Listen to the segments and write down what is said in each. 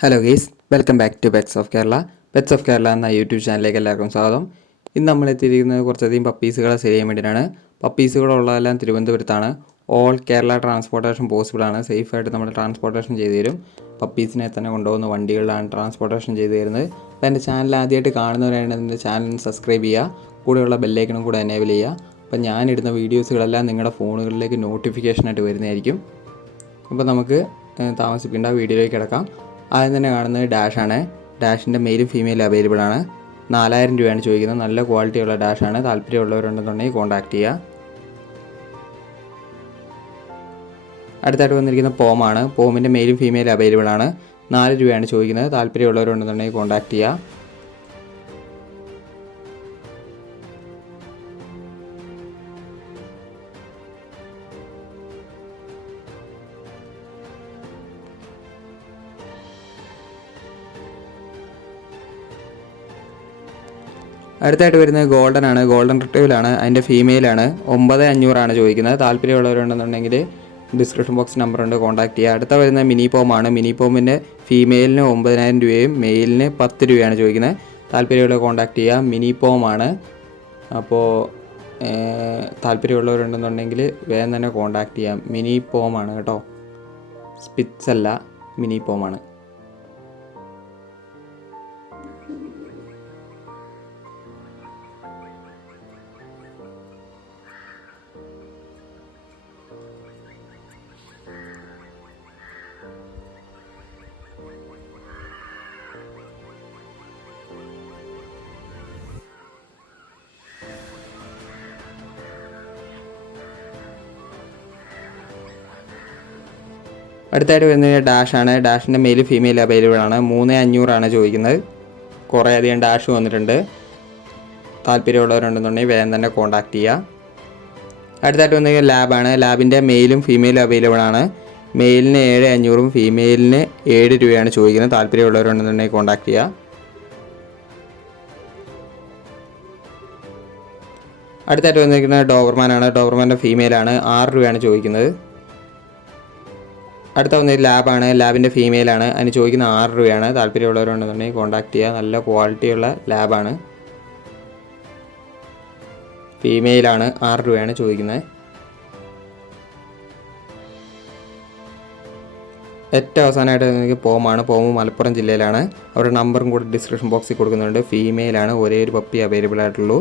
Hello guys, welcome back to pets of Kerala. Pets of Kerala എന്ന YouTube ചാനലിലേക്ക് എല്ലാവർക്കും സ്വാഗതം. ഇന്ന് നമ്മൾ എത്തിയിരിക്കുന്നത് കുറച്ചധികം പപ്പീസുകളെ സെയിൽ ചെയ്യാൻ വേണ്ടിയിട്ടാണ്. പപ്പീസുകളുള്ളതെല്ലാം തിരുവനന്തപുരത്താണ്. ഓൾ കേരള ട്രാൻസ്പോർട്ടേഷൻ പോസിബിളാണ്. സേഫായിട്ട് നമ്മൾ ട്രാൻസ്പോർട്ടേഷൻ ചെയ്തു തരും. പപ്പീസിനെ തന്നെ കൊണ്ടുപോകുന്ന വണ്ടികളിലാണ് ട്രാൻസ്പോർട്ടേഷൻ ചെയ്തു തരുന്നത്. അപ്പോൾ എൻ്റെ ചാനൽ ആദ്യമായിട്ട് കാണുന്നവരാണ് എൻ്റെ ചാനൽ സബ്സ്ക്രൈബ് ചെയ്യുക, കൂടെയുള്ള ബെല്ലൈക്കണും കൂടെ എനേബിൾ ചെയ്യുക. അപ്പോൾ ഞാനിടുന്ന വീഡിയോസുകളെല്ലാം നിങ്ങളുടെ ഫോണുകളിലേക്ക് നോട്ടിഫിക്കേഷനായിട്ട് വരുന്നതായിരിക്കും. അപ്പോൾ നമുക്ക് താമസിപ്പിക്കേണ്ട വീഡിയോയിലേക്ക് കിടക്കാം. ആദ്യം തന്നെ കാണുന്നത് ഡാഷാണ്. ഡാഷിൻ്റെ മെയിലും ഫീമെയിലും അവൈലബിൾ ആണ്. 4000 രൂപയാണ് ചോദിക്കുന്നത്. നല്ല ക്വാളിറ്റിയുള്ള ഡാഷാണ്. താല്പര്യമുള്ളവരുണ്ടെന്നുണ്ടെങ്കിൽ കോൺടാക്ട് ചെയ്യുക. അടുത്തായിട്ട് വന്നിരിക്കുന്ന പോമാണ്. പോമിൻ്റെ മെയിലും ഫീമെയിലും അവൈലബിൾ ആണ്. 4 രൂപയാണ് ചോദിക്കുന്നത്. താല്പര്യമുള്ളവരുണ്ടെന്നുണ്ടെങ്കിൽ കോൺടാക്ട് ചെയ്യുക. അടുത്തായിട്ട് വരുന്നത് ഗോൾഡൻ ആണ്. ഗോൾഡൻ റിട്രീവലാണ്. അതിൻ്റെ ഫീമെയിലാണ്. 9500 ചോദിക്കുന്നത്. താല്പര്യമുള്ളവരുണ്ടെന്നുണ്ടെങ്കിൽ ഡിസ്ക്രിപ്ഷൻ ബോക്സ് നമ്പറുണ്ട്, കോൺടാക്ട് ചെയ്യുക. അടുത്ത വരുന്നത് മിനി പോമാണ്. മിനി പോമിൻ്റെ ഫീമെയിലിന് 9000 രൂപയും മെയിലിന് 10 രൂപയാണ് ചോദിക്കുന്നത്. താല്പര്യമുള്ള കോൺടാക്ട് ചെയ്യുക. മിനി പോമാണ്. അപ്പോൾ താല്പര്യമുള്ളവരുണ്ടെന്നുണ്ടെങ്കിൽ വേഗം തന്നെ കോൺടാക്ട് ചെയ്യാം. മിനി പോമാണ് കേട്ടോ, സ്പിറ്റ്സ് അല്ല, മിനി പോമാണ്. അടുത്തായിട്ട് വരുന്നത് ഡാഷാണ്. ഡാഷിൻ്റെ മെയിൽ ഫീമെയിൽ അവൈലബിൾ ആണ്. 3500 ചോദിക്കുന്നത്. കുറേ അധികം ഡാഷ് വന്നിട്ടുണ്ട്. താല്പര്യമുള്ളവരുണ്ടെന്നുണ്ടെങ്കിൽ വേഗം തന്നെ കോൺടാക്ട് ചെയ്യുക. അടുത്തായിട്ട് വന്നത് ലാബാണ്. ലാബിൻ്റെ മെയിലും ഫീമെയിലും അവൈലബിൾ ആണ്. മെയിലിന് 7500 ഫീമെയിലിന് 7 രൂപയാണ് ചോദിക്കുന്നത്. താല്പര്യമുള്ളവരുണ്ടെന്നുണ്ടെങ്കിൽ കോൺടാക്ട് ചെയ്യുക. അടുത്തായിട്ട് വന്നിരിക്കുന്നത് ഡോബർമാനാണ്. ഡോബർമാൻ്റെ ഫീമെയിലാണ്. 6 രൂപയാണ് ചോദിക്കുന്നത്. അടുത്ത വന്നത് ലാബാണ്. ലാബിൻ്റെ ഫീമെയിലാണ്. അതിന് ചോദിക്കുന്ന 6 രൂപയാണ്. താല്പര്യമുള്ളവരുണ്ടെന്നുണ്ടെങ്കിൽ കോൺടാക്ട് ചെയ്യുക. നല്ല ക്വാളിറ്റിയുള്ള ലാബാണ്. ഫീമെയിലാണ്. 6 രൂപയാണ് ചോദിക്കുന്നത്. ഏറ്റവും അവസാനമായിട്ട് എനിക്ക് പോമാണ്. പോമ് മലപ്പുറം ജില്ലയിലാണ്. അവരുടെ നമ്പറും കൂടി ഡിസ്ക്രിപ്ഷൻ ബോക്സിൽ കൊടുക്കുന്നുണ്ട്. ഫീമെയിലാണ്. ഒരേ ഒരു പപ്പി അവൈലബിൾ ആയിട്ടുള്ളൂ.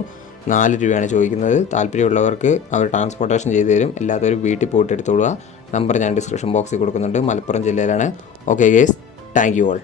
4 രൂപയാണ് ചോദിക്കുന്നത്. താല്പര്യമുള്ളവർക്ക് അവർ ട്രാൻസ്പോർട്ടേഷൻ ചെയ്തു തരും. എല്ലാത്തവരും വീട്ടിൽ പോയിട്ട് എടുത്തോളുക. നമ്പർ ഞാൻ ഡിസ്ക്രിപ്ഷൻ ബോക്സിൽ കൊടുക്കുന്നുണ്ട്. മലപ്പുറം ജില്ലയിലാണ്. Okay guys, thank you all.